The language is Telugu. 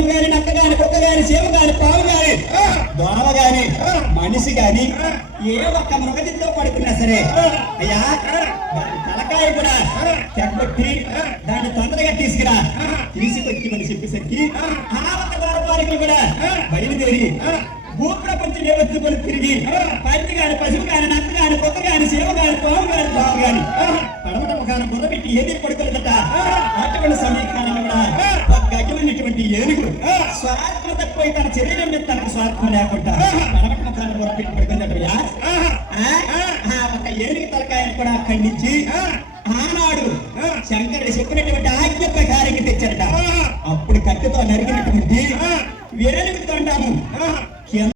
పశువు గాని, నక్క గాని, కుక్క గాని, సేవ గాని, పావు గాని, దోమ గాని, మనిషి గాని ఏ ఒక్క మృగజితో పడుకున్నా సరే అయ్యా తలకాయ కూడా చెక్కబెట్టి దాన్ని తొందరగా తీసుకొచ్చి మరి చెప్పేసరికి ఆ ఒక్క దొరపాలికలు కూడా బయలుదేరి భూప్రపంచం ఏవచ్చుకొని తిరిగి పంది గాని, పశువు గాని, నక్క గాని, కుక్క గాని, సేవ గాని, పాము గాని, దోమ గాని పడమట ముఖాన్ని బుర్రబెట్టి ఏది పడుకోలేదట. అటువంటి సమీకరణంలో కూడా గజమైనటువంటి ఏనుగుడు స్వార్థం తక్కువ తన శరీరం మీద తనకు స్వార్థం లేకుండా పడమట ముఖాన్ని బుర్రబెట్టి పడుకుందటయ్యా. ఒక ఏనుగు తలకాయను కూడా ఖండించి ఆనాడు శంకరుడు చెప్పినటువంటి ఆజ్ఞ ప్రకారంగా తెచ్చారట. అప్పుడు కట్టెతో నరికినటువంటి వేలుగు తొండాము